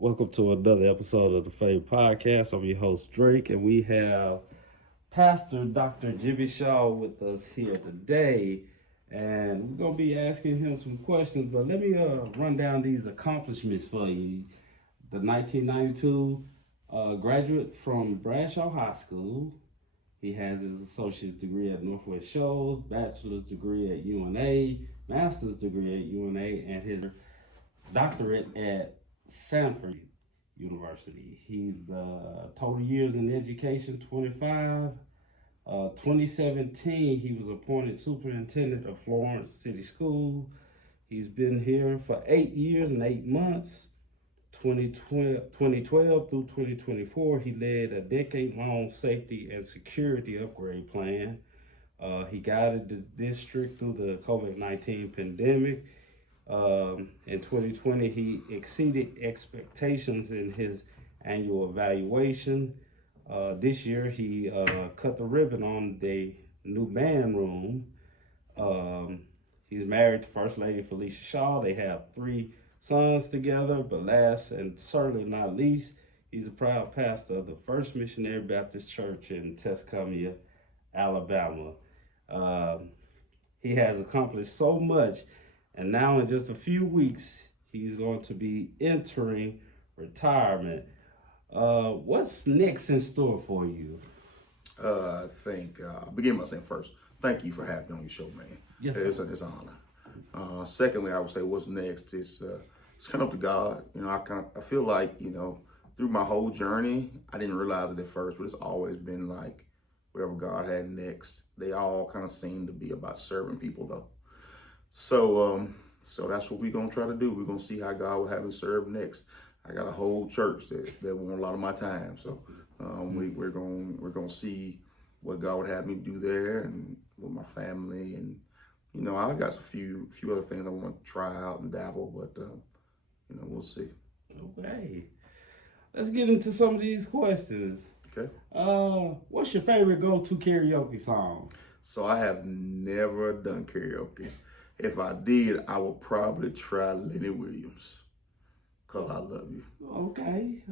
Welcome to another episode of the Faith Podcast. I'm your host, Drake, and we have Pastor Dr. Jimmy Shaw with us here today. And we're going to be asking him some questions, but let me run down these accomplishments for you. The 1992 graduate from Bradshaw High School. He has his associate's degree at Northwest Shoals, bachelor's degree at UNA, master's degree at UNA, and his doctorate at Sanford University. He's the total years in education 25. 2017, he was appointed superintendent of Florence City School. He's been here for 8 years and 8 months. 2012 through 2024, he led a decade-long safety and security upgrade plan. He guided the district through the COVID-19 pandemic. In 2020, he exceeded expectations in his annual evaluation. This year, he cut the ribbon on the new band room. He's married to First Lady Felicia Shaw. They have 3 sons together, but last and certainly not least, he's a proud pastor of the First Missionary Baptist Church in Tuscumbia, Alabama. He has accomplished so much, and now in just a few weeks, he's going to be entering retirement. What's next in store for you? I think I'll begin by saying first, thank you for having me on your show, man. Yes, it's an honor. Secondly, I would say what's next is it's kind of up to God. You know, I feel like, you know, through my whole journey, I didn't realize it at first, but it's always been like whatever God had next. They all kind of seem to be about serving people, though. So that's what we're gonna try to do. We're gonna see how God will have me serve next. I got a whole church that want a lot of my time, so we're gonna see what God would have me do there and with my family, and you know, I got a few other things I want to try out and dabble, but you know, we'll see. Okay, let's get into some of these questions. Okay. What's your favorite go-to karaoke song? So I have never done karaoke. If I did, I would probably try Lenny Williams, cause I love you. Okay.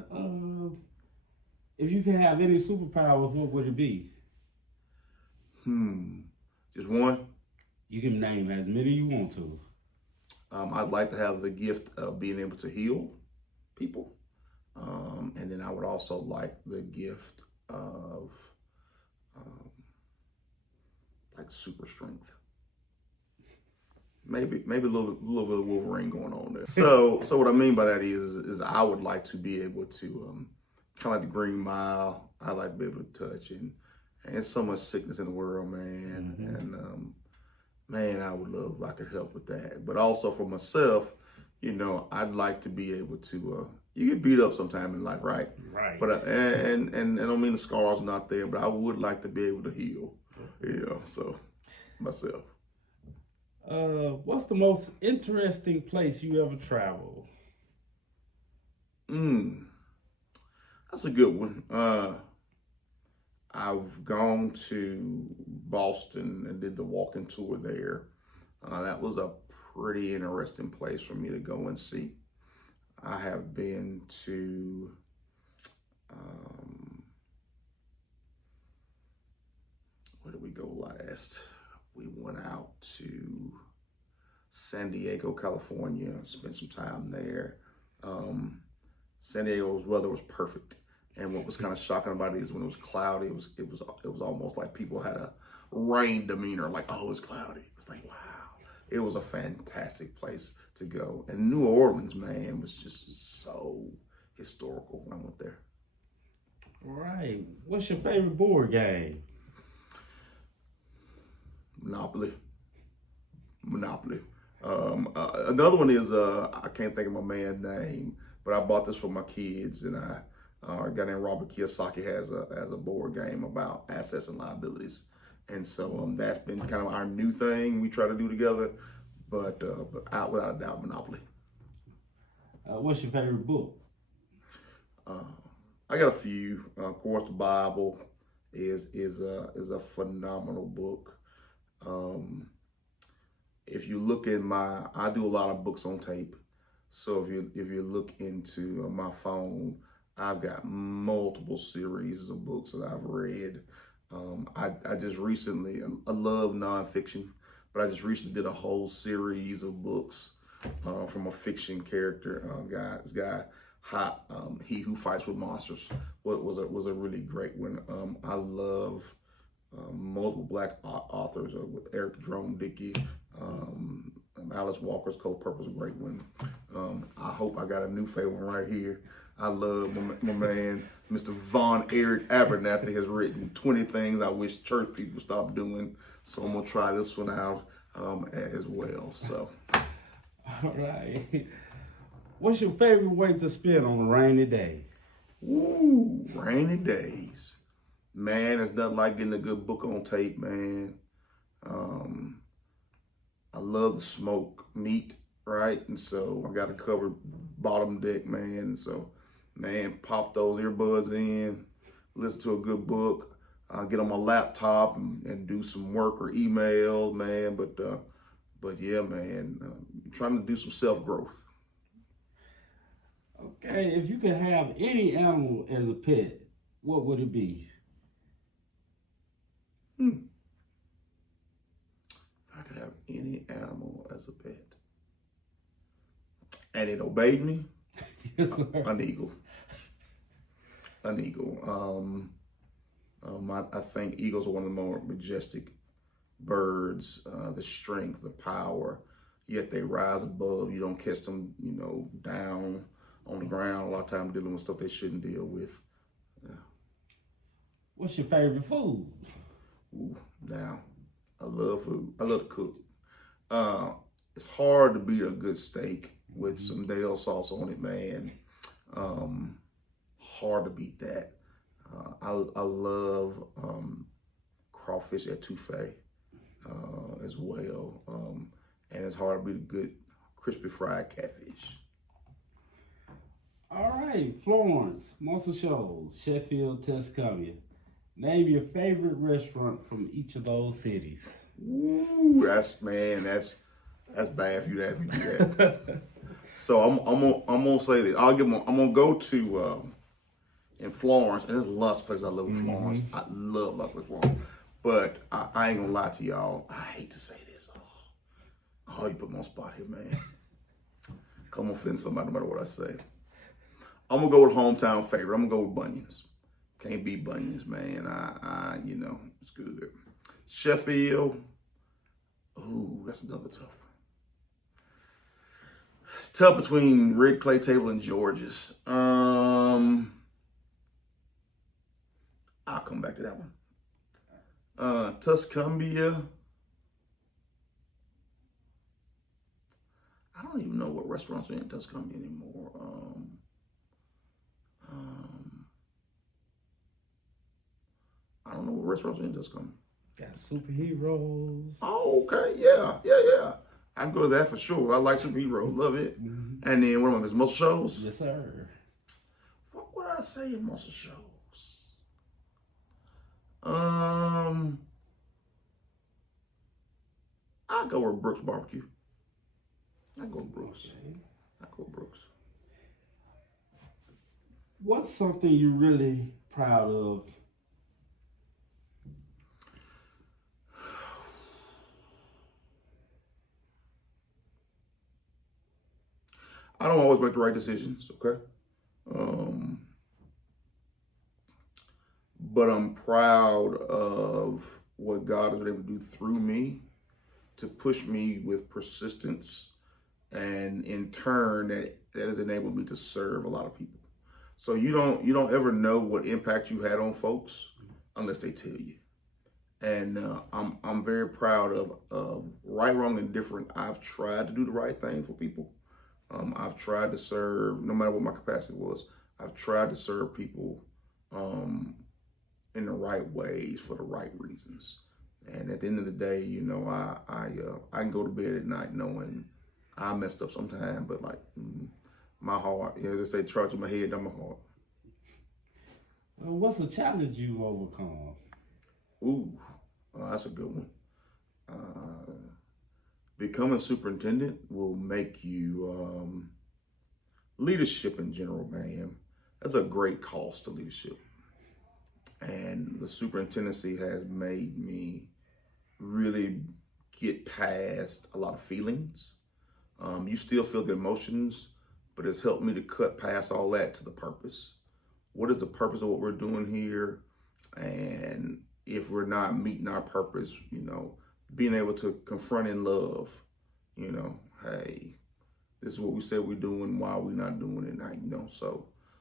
If you could have any superpowers, what would it be? Just one. You can name as many you want to. I'd like to have the gift of being able to heal people. And then I would also like the gift of like super strength. Maybe a little bit of Wolverine going on there. So what I mean by that is I would like to be able to kind of like the Green Mile. I like to be able to touch, and there's so much sickness in the world, man. Mm-hmm. And man, I would love if I could help with that. But also for myself, you know, I'd like to be able to. You get beat up sometime in life, right? Right. But and I don't mean the scars are not there, but I would like to be able to heal. You know, so myself. What's the most interesting place you ever traveled? That's a good one. I've gone to Boston and did the walking tour there. That was a pretty interesting place for me to go and see. I have been to where did we go last? We went out to San Diego, California, spent some time there. San Diego's weather was perfect. And what was kind of shocking about it is when it was cloudy, it was almost like people had a rain demeanor, like, oh, it's cloudy. It's like, wow. It was a fantastic place to go. And New Orleans, man, was just so historical when I went there. All right. What's your favorite board game? Monopoly. Another one is, I can't think of my man's name, but I bought this for my kids, and a guy named Robert Kiyosaki has a board game about assets and liabilities. And so that's been kind of our new thing we try to do together, but out without a doubt, Monopoly. What's your favorite book? I got a few. Of course, the Bible is a phenomenal book. If you look at I do a lot of books on tape. So if you look into my phone, I've got multiple series of books that I've read. I just recently, I love nonfiction, but I just recently did a whole series of books from a fiction character guy. This guy, He Who Fights with Monsters, was a really great one. I love multiple black authors with Eric Jerome Dickey. Alice Walker's Cold Purple's a great one. I hope I got a new favorite one right here. I love my man, Mr. Von Eric Abernathy has written 20 Things I Wish Church People Stop Doing. So I'm gonna try this one out as well. So, All right. What's your favorite way to spend on a rainy day? ooh, rainy days. Man, it's nothing like getting a good book on tape, man. I love to smoke meat, right? And so I got a covered bottom deck, man. And so, man, pop those earbuds in, listen to a good book, get on my laptop and do some work or email, man. But yeah, man, trying to do some self growth. Okay, if you could have any animal as a pet, what would it be? If I could have any animal as a pet, and it obeyed me, Yes, sir. an eagle. An eagle. I think eagles are one of the more majestic birds. The strength, the power, yet they rise above. You don't catch them, down on the ground. A lot of times dealing with stuff they shouldn't deal with. Yeah. What's your favorite food? Ooh, now, I love food. I love to cook. It's hard to beat a good steak with some Dale sauce on it, man. Hard to beat that. I love crawfish etouffee as well. And it's hard to beat a good crispy fried catfish. All right, Florence, Muscle Shoals, Sheffield, Tuscumbia. Name your favorite restaurant from each of those cities. Ooh, that's bad for you to ask me to do that. So I'm gonna say this. I'm gonna go to in Florence, and there's lots of places I love in Florence. I love lots of Florence, but I ain't gonna lie to y'all. I hate to say this. Oh, you put me on spot here, man. Come on, offend somebody no matter what I say. I'm gonna go with hometown favorite. I'm gonna go with Bunions. Can't beat Bunions, man. It's good. Sheffield. Ooh, that's another tough one. It's tough between Red Clay Table and George's. I'll come back to that one. Tuscumbia. I don't even know what restaurants are in Tuscumbia anymore. I don't know what restaurants are in Tuscumbia. Got superheroes. Oh, okay. Yeah. I can go to that for sure. I like superheroes. Love it. Mm-hmm. And then, what am I, Muscle Shoals? Yes, sir. What would I say in Muscle Shoals? I'll go with Brooks Barbecue. I'll go with Brooks. What's something you're really proud of? I don't always make the right decisions, okay? But I'm proud of what God has been able to do through me to push me with persistence, and in turn that has enabled me to serve a lot of people. So you don't ever know what impact you had on folks unless they tell you. And I'm very proud of right, wrong, and different. I've tried to do the right thing for people. I've tried to serve, no matter what my capacity was. I've tried to serve people in the right ways for the right reasons. And at the end of the day, I can go to bed at night knowing I messed up sometime, but my heart, they say, charge in my head, not my heart. Well, what's a challenge you've overcome? Ooh, that's a good one. Becoming superintendent will make you leadership in general, man, there's a great cost to leadership. And the superintendency has made me really get past a lot of feelings. You still feel the emotions, but it's helped me to cut past all that to the purpose. What is the purpose of what we're doing here? And if we're not meeting our purpose, being able to confront in love, hey, this is what we said we're doing, why we're not doing it,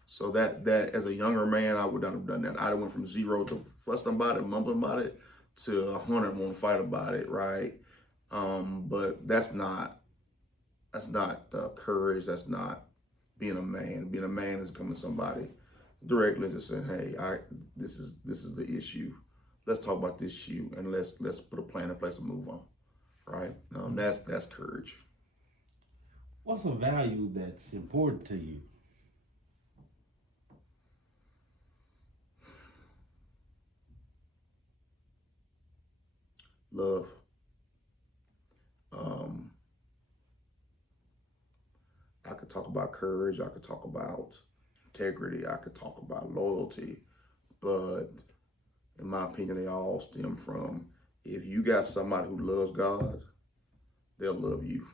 so that as a younger man, I would not have done that. I'd have went from 0 to fussing about it, mumbling about it, to 100 want to fight about it, right? But that's not courage. That's not being a man. Being a man is coming to somebody directly and just saying, hey, this is the issue. Let's talk about this issue and let's put a plan in place to move on, right? That's courage. What's a value that's important to you? Love. I could talk about courage. I could talk about integrity. I could talk about loyalty. But in my opinion, they all stem from, if you got somebody who loves God, they'll love you.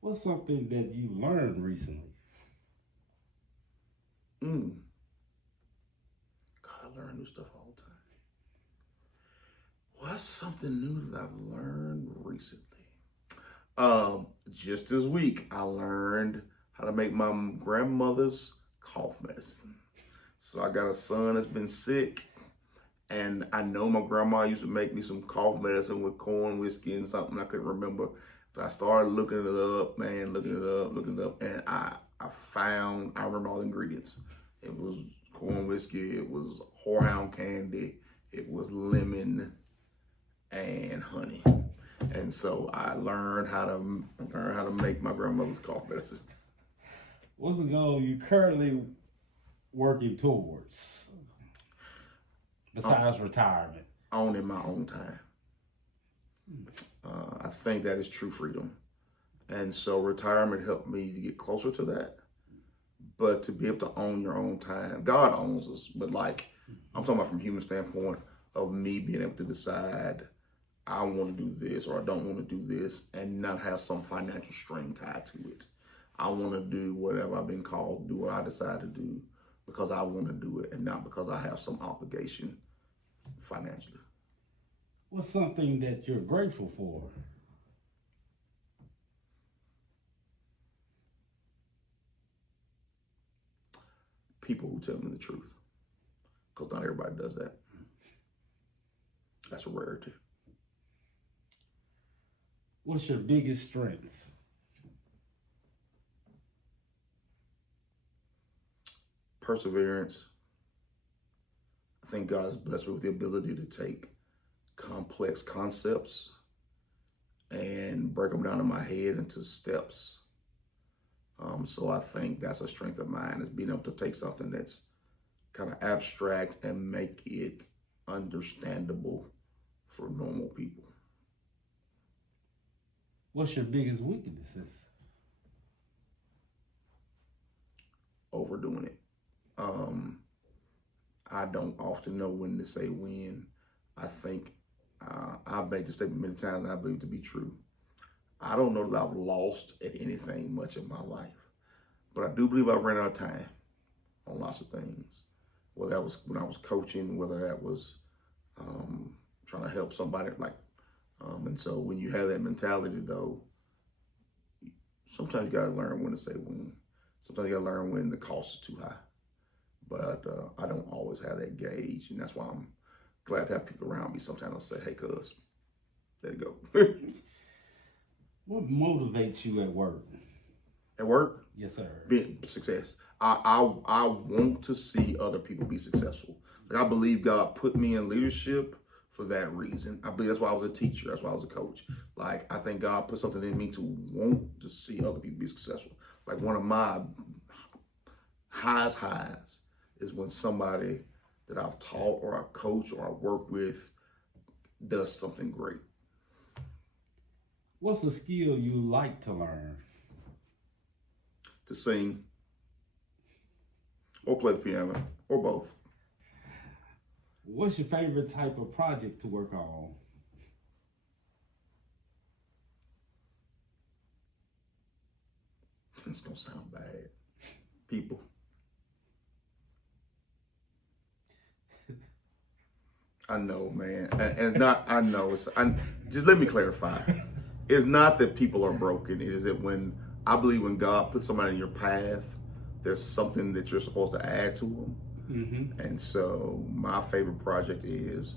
What's something that you learned recently? God, I learn new stuff all the time. What's something new that I've learned recently? Just this week, I learned how to make my grandmother's cough medicine. So I got a son that's been sick, and I know my grandma used to make me some cough medicine with corn, whiskey, and something I couldn't remember. But I started looking it up, and I remember all the ingredients. It was corn whiskey, it was horehound candy, it was lemon, and honey. And so I learned how to make my grandmother's cough medicine. What's the goal you currently working towards besides retirement? Owning my own time. I think that is true freedom. And so retirement helped me to get closer to that. But to be able to own your own time, God owns us, but I'm talking about from a human standpoint of me being able to decide I want to do this or I don't want to do this and not have some financial string tied to it. I want to do whatever I've been called to do, what I decide to do, because I want to do it and not because I have some obligation financially. What's something that you're grateful for? People who tell me the truth, because not everybody does that. That's a rarity. What's your biggest strengths? Perseverance. I think God has blessed me with the ability to take complex concepts and break them down in my head into steps. So I think that's a strength of mine, is being able to take something that's kind of abstract and make it understandable for normal people. What's your biggest weaknesses? Overdoing it. I don't often know when to say when. I think I've made this statement many times and I believe it to be true. I don't know that I've lost at anything much in my life, but I do believe I've ran out of time on lots of things. Whether that was when I was coaching, whether that was trying to help somebody, and so when you have that mentality, though, sometimes you gotta learn when to say when. Sometimes you gotta learn when the cost is too high. But I don't always have that gauge, and that's why I'm glad to have people around me. Sometimes I'll say, "Hey, cuz, there you go." What motivates you at work? At work? Yes, sir. Success. I want to see other people be successful. I believe God put me in leadership for that reason. I believe that's why I was a teacher. That's why I was a coach. I think God put something in me to want to see other people be successful. One of my highs is when somebody that I've taught or I coach or I work with does something great. What's a skill you like to learn? to sing, or play the piano, or both. What's your favorite type of project to work on? It's gonna sound bad. People. I know, man, and not. I know. Just let me clarify. It's not that people are broken. It is that when I believe when God puts somebody in your path, there's something that you're supposed to add to them. Mm-hmm. And so my favorite project is,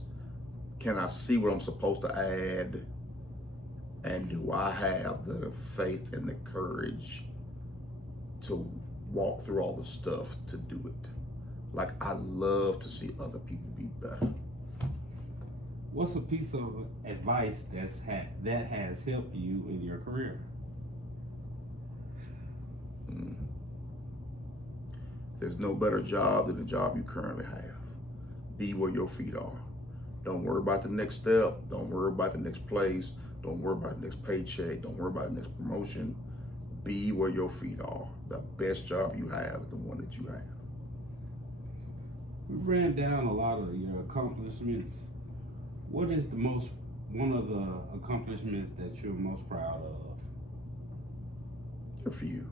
can I see what I'm supposed to add? And do I have the faith and the courage to walk through all the stuff to do it? Like, I love to see other people be better. What's a piece of advice that has helped you in your career? There's no better job than the job you currently have. Be where your feet are. Don't worry about the next step. Don't worry about the next place. Don't worry about the next paycheck. Don't worry about the next promotion. Be where your feet are. The best job you have is the one that you have. We ran down a lot of your accomplishments. What is one of the accomplishments that you're most proud of? A few.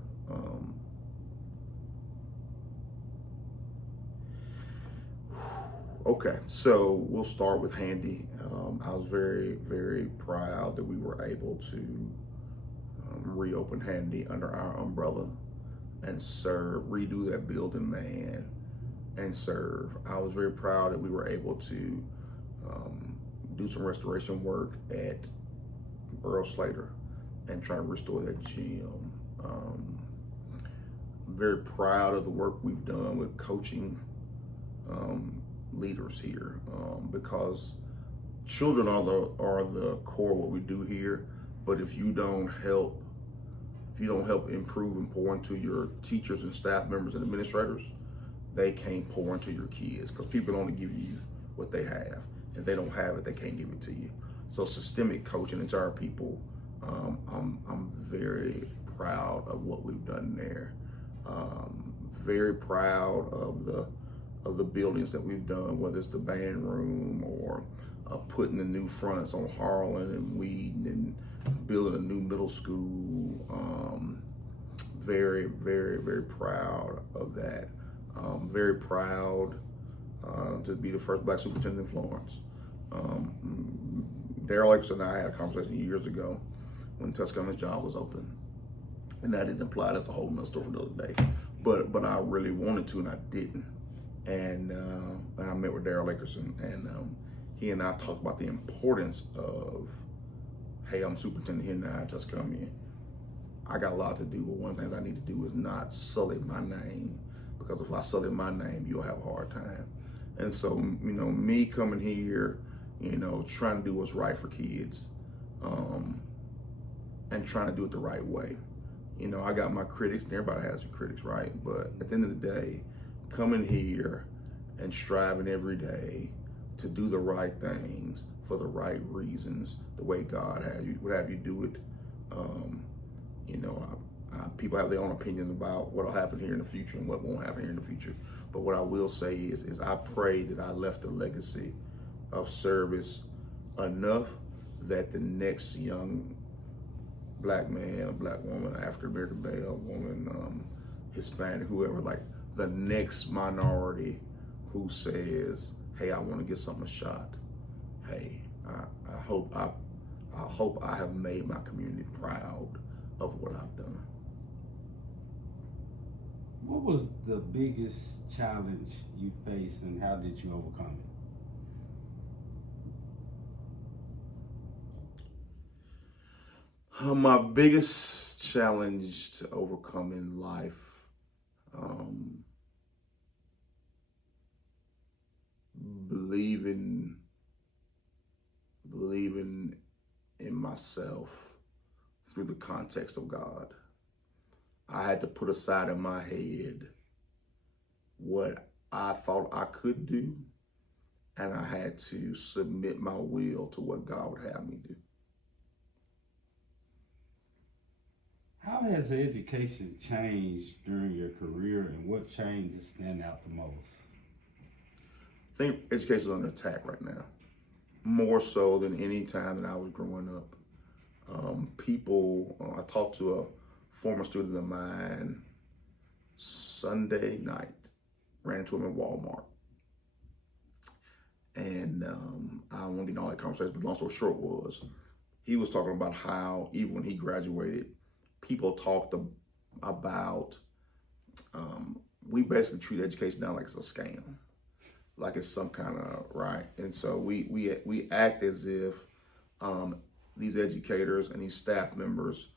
Okay, so we'll start with Handy. I was very, very proud that we were able to reopen Handy under our umbrella and redo that building, man, and serve. I was very proud that we were able to do some restoration work at Earl Slater and try to restore that gym. I'm very proud of the work we've done with coaching leaders here, because children are the core of what we do here. But if you don't help improve and pour into your teachers and staff members and administrators, they can't pour into your kids, because people only give you what they have. If they don't have it, they can't give it to you. So systemic coaching into our people, I'm very proud of what we've done there. Very proud of the buildings that we've done, whether it's the band room or putting the new fronts on Harlan and Wheaton and building a new middle school. Very, very, very proud of that. Very proud to be the first Black superintendent in Florence. Daryl Eckerson and I had a conversation years ago when Tuscumbia's job was open. And that didn't apply. That's a whole nother story for another day. But I really wanted to, and I didn't. And I met with Daryl Eckerson, and he and I talked about the importance of, hey, I'm superintendent here now at Tuscumbia. I got a lot to do, but one of the things I need to do is not sully my name, because if I sully my name, you'll have a hard time. And so, me coming here, trying to do what's right for kids, and trying to do it the right way. I got my critics, and everybody has their critics, right? But at the end of the day, coming here and striving every day to do the right things for the right reasons, the way God would have you do it. People have their own opinion about what'll happen here in the future and what won't happen here in the future. But what I will say is I pray that I left a legacy of service enough that the next young Black man, a Black woman, African American male, woman, Hispanic, whoever, like the next minority who says, hey, I want to get something a shot. Hey, I hope I have made my community proud of what I've done. What was the biggest challenge you faced, and how did you overcome it? My biggest challenge to overcome in life, believing in myself through the context of God. I had to put aside in my head what I thought I could do, and I had to submit my will to what God would have me do. How has education changed during your career, and what changes stand out the most? I think education is under attack right now, more so than any time that I was growing up. I talked to a former student of mine Sunday night, ran into him in Walmart. And I don't want to get into all that conversation, but long story short was, he was talking about how even when he graduated, people talked about, we basically treat education now like it's a scam, like it's some kind of, right? And so we act as if these educators and these staff members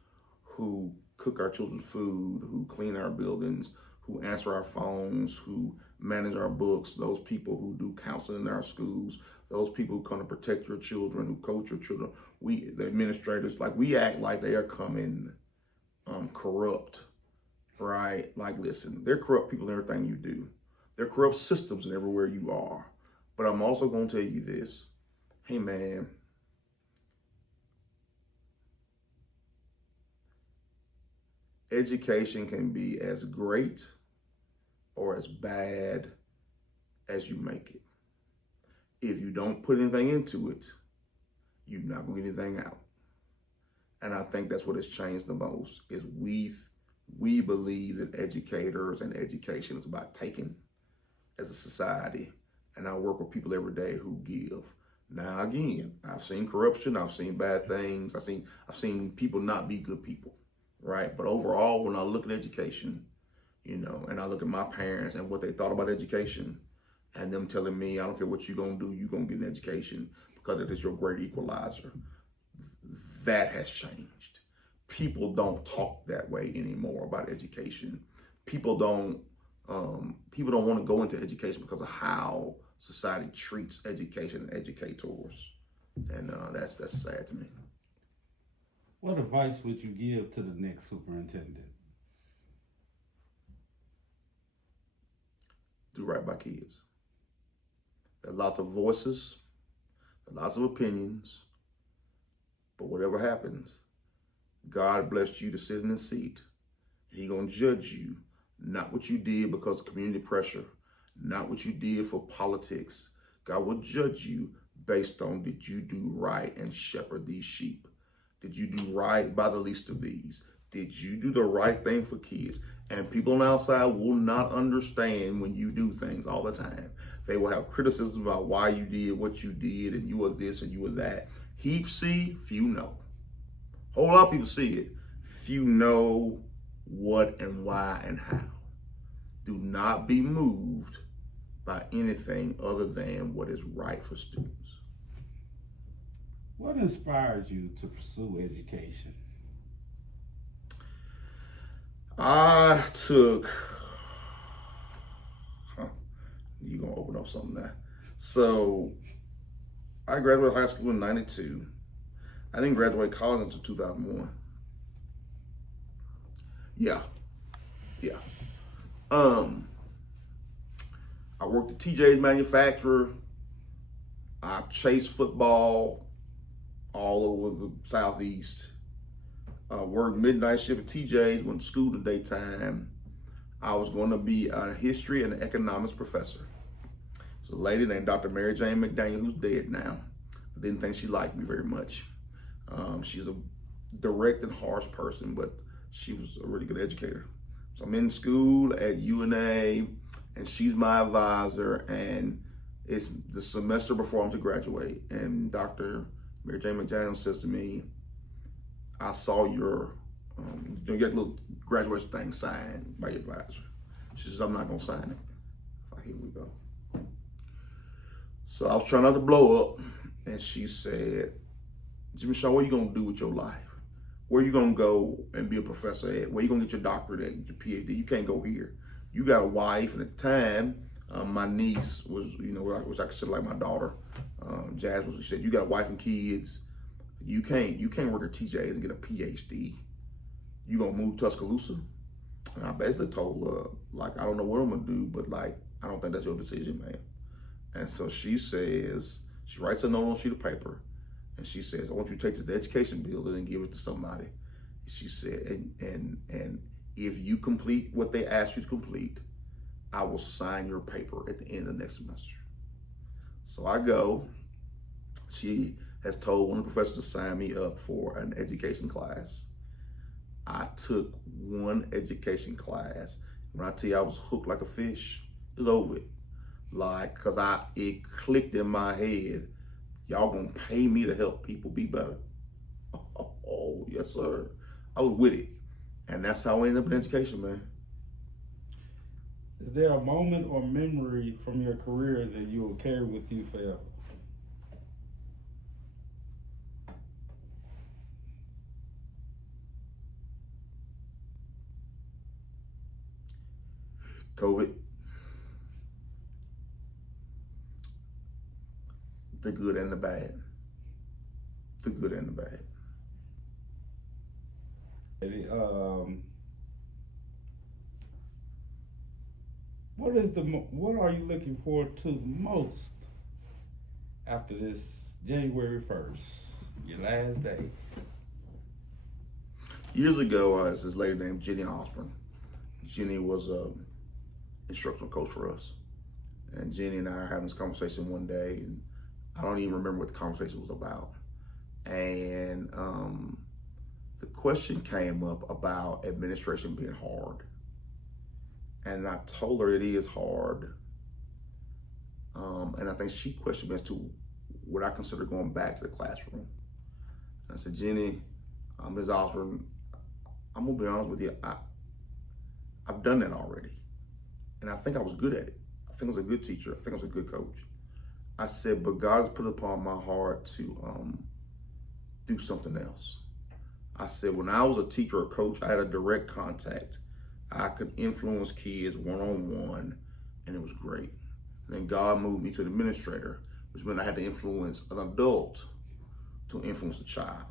who cook our children's food, who clean our buildings, who answer our phones, who manage our books, those people who do counseling in our schools, those people who come to protect your children, who coach your children, the administrators, like we act like they are coming corrupt, right? Like, listen, they're corrupt people in everything you do. They're corrupt systems in everywhere you are. But I'm also going to tell you this. Hey, man, education can be as great or as bad as you make it. If you don't put anything into it, you're not going to get anything out. And I think that's what has changed the most, is we believe that educators and education is about taking as a society. And I work with people every day who give. Now, again, I've seen corruption, I've seen bad things, I've seen people not be good people, right? But overall, when I look at education, and I look at my parents and what they thought about education, and them telling me, I don't care what you're going to do, you're going to get an education because it is your great equalizer. That has changed. People don't talk that way anymore about education. People don't want to go into education because of how society treats education and educators. And that's sad to me. What advice would you give to the next superintendent? Do right by kids. There are lots of voices, lots of opinions, but whatever happens, God blessed you to sit in the seat. He's going to judge you, not what you did because of community pressure, not what you did for politics. God will judge you based on, did you do right and shepherd these sheep? Did you do right by the least of these? Did you do the right thing for kids? And people on the outside will not understand when you do things all the time. They will have criticism about why you did what you did, and you are this and you are that. Heap see, few know. Whole lot of people see it. Few know what and why and how. Do not be moved by anything other than what is right for students. What inspired you to pursue education? I took, you're going to open up something there. So I graduated high school in 92. I didn't graduate college until 2001. Yeah. I worked at TJ's manufacturer. I chased football all over the Southeast. Worked midnight shift at TJ's, went to school in the daytime. I was going to be a history and economics professor. It's a lady named Dr. Mary Jane McDaniel, who's dead now. I didn't think she liked me very much. She's a direct and harsh person, but she was a really good educator. So I'm in school at UNA, and she's my advisor, and it's the semester before I'm to graduate. And Dr. Mary Jane McDaniel says to me, I saw you get a little graduation thing signed by your advisor. She says, I'm not gonna sign it. Here we go. So I was trying not to blow up, and she said, Jimmy Shaw, what are you gonna do with your life? Where are you gonna go and be a professor at? Where are you gonna get your doctorate at, your PhD? You can't go here. You got a wife, and at the time, my niece was, which I consider like my daughter, Jazz, she said, you got a wife and kids. You can't work at TJ's and get a PhD. You gonna move to Tuscaloosa? And I basically told her, I don't know what I'm gonna do, but I don't think that's your decision, man. And so she writes a note on a sheet of paper, and she says, I want you to take to the education building and give it to somebody. She said, and if you complete what they ask you to complete, I will sign your paper at the end of the next semester. So I go. She has told one of the professors to sign me up for an education class. I took one education class. When I tell you I was hooked like a fish, it was over it. Like, cause it clicked in my head, y'all gonna pay me to help people be better. Oh, yes, sir. I was with it. And that's how I ended up in education, man. Is there a moment or memory from your career that you will carry with you forever? COVID, the good and the bad. The good and the bad. What are you looking forward to the most after this January 1st, your last day? Years ago, I was this lady named Jenny Osborne. Jenny was an instructional coach for us. And Jenny and I are having this conversation one day, and I don't even remember what the conversation was about. And the question came up about administration being hard. And I told her it is hard. And I think she questioned me as to would I consider going back to the classroom. And I said, Jenny, Ms. Osborne, I'm gonna be honest with you, I've done that already. And I think I was good at it. I think I was a good teacher. I think I was a good coach. I said, but God has put it upon my heart to do something else. I said, when I was a teacher or coach, I had a direct contact. I could influence kids one-on-one, and it was great. And then God moved me to an administrator, which meant I had to influence an adult to influence a child.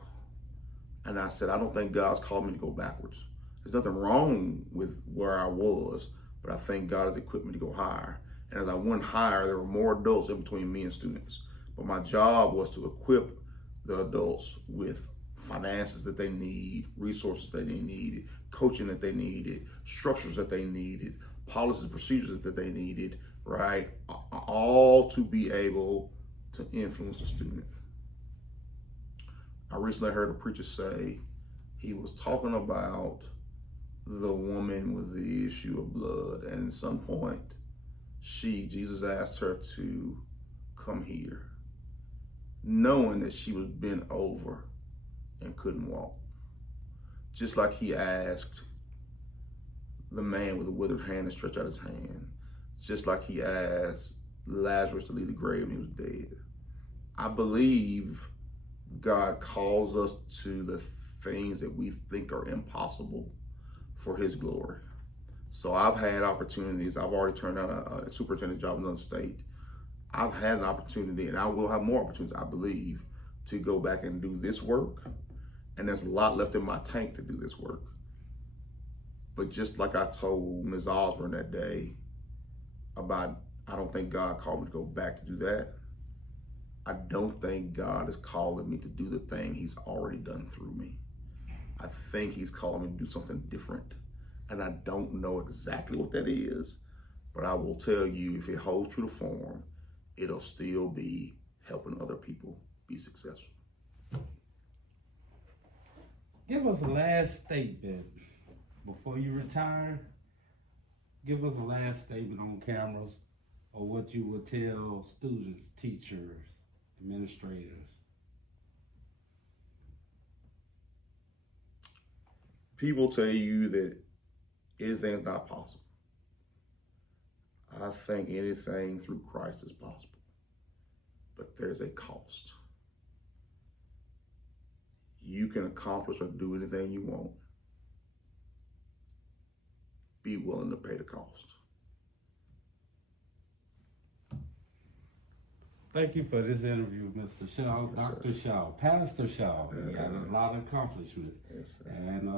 And I said, I don't think God's called me to go backwards. There's nothing wrong with where I was, but I think God has equipped me to go higher. And as I went higher, there were more adults in between me and students. But my job was to equip the adults with finances that they need, resources that they needed, coaching that they needed, structures that they needed, policies and procedures that they needed, right? All to be able to influence the student. I recently heard a preacher say he was talking about the woman with the issue of blood, and at some point, Jesus asked her to come here, knowing that she was bent over and couldn't walk. Just like he asked the man with the withered hand to stretch out his hand. Just like he asked Lazarus to leave the grave and he was dead. I believe God calls us to the things that we think are impossible for his glory. So I've had opportunities. I've already turned down a superintendent job in another state. I've had an opportunity, and I will have more opportunities, I believe, to go back and do this work. And there's a lot left in my tank to do this work. But just like I told Ms. Osborne that day about, I don't think God called me to go back to do that. I don't think God is calling me to do the thing he's already done through me. I think he's calling me to do something different. And I don't know exactly what that is, but I will tell you, if it holds true to form, it'll still be helping other people be successful. Give us a last statement before you retire. Give us a last statement on cameras, or what you would tell students, teachers, administrators. People tell you that anything's not possible. I think anything through Christ is possible, but there's a cost. You can accomplish or do anything you want. Be willing to pay the cost. Thank you for this interview, Mr. Shaw, Yes, Dr. sir. Shaw, Pastor Shaw. You got a lot of accomplishments. Yes, sir. And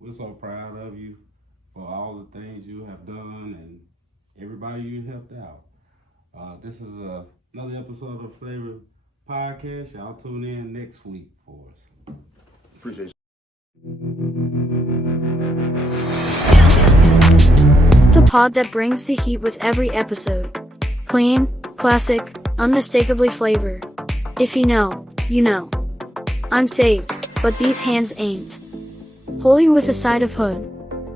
we're so proud of you for all the things you have done and everybody you helped out. This is another episode of Flavor Podcast. Y'all tune in next week for us. Appreciate you. pod that brings the heat with every episode. Clean, classic, unmistakably flavor. If you know, you know. I'm saved, but these hands ain't. Holy with a side of hood.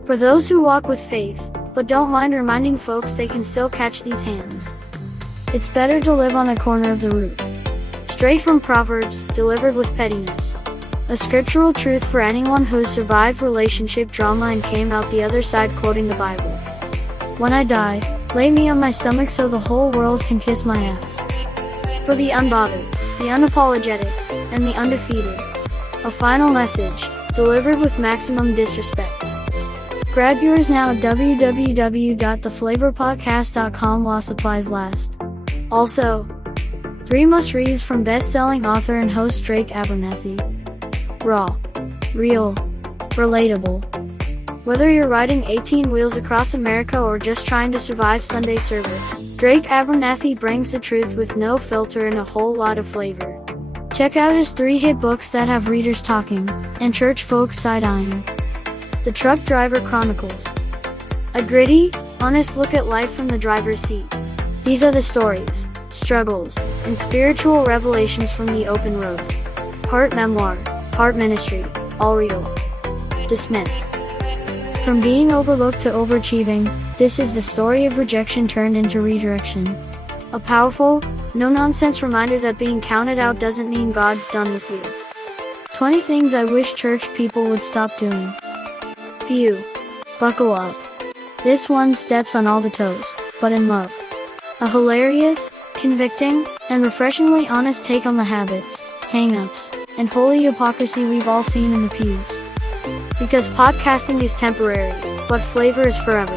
For those who walk with faith, but don't mind reminding folks they can still catch these hands. It's better to live on a corner of the roof. Straight from Proverbs, delivered with pettiness. A scriptural truth for anyone who's survived relationship drama and came out the other side quoting the Bible. When I die, lay me on my stomach so the whole world can kiss my ass. For the unbothered, the unapologetic, and the undefeated. A final message, delivered with maximum disrespect. Grab yours now at www.theflavorpodcast.com while supplies last. Also, 3 must-reads from best-selling author and host Drake Abernathy. Raw, real, relatable. Whether you're riding 18 wheels across America or just trying to survive Sunday service, Drake Abernathy brings the truth with no filter and a whole lot of flavor. Check out his 3 hit books that have readers talking, and church folks side-eyeing. The Truck Driver Chronicles. A gritty, honest look at life from the driver's seat. These are the stories, struggles, and spiritual revelations from the open road. Part memoir, part ministry, all real. Dismissed. From being overlooked to overachieving, this is the story of rejection turned into redirection. A powerful, no-nonsense reminder that being counted out doesn't mean God's done with you. 20 things I wish church people would stop doing. Phew. Buckle up. This one steps on all the toes, but in love. A hilarious, convicting, and refreshingly honest take on the habits, hang-ups, and holy hypocrisy we've all seen in the pews. Because podcasting is temporary, but flavor is forever.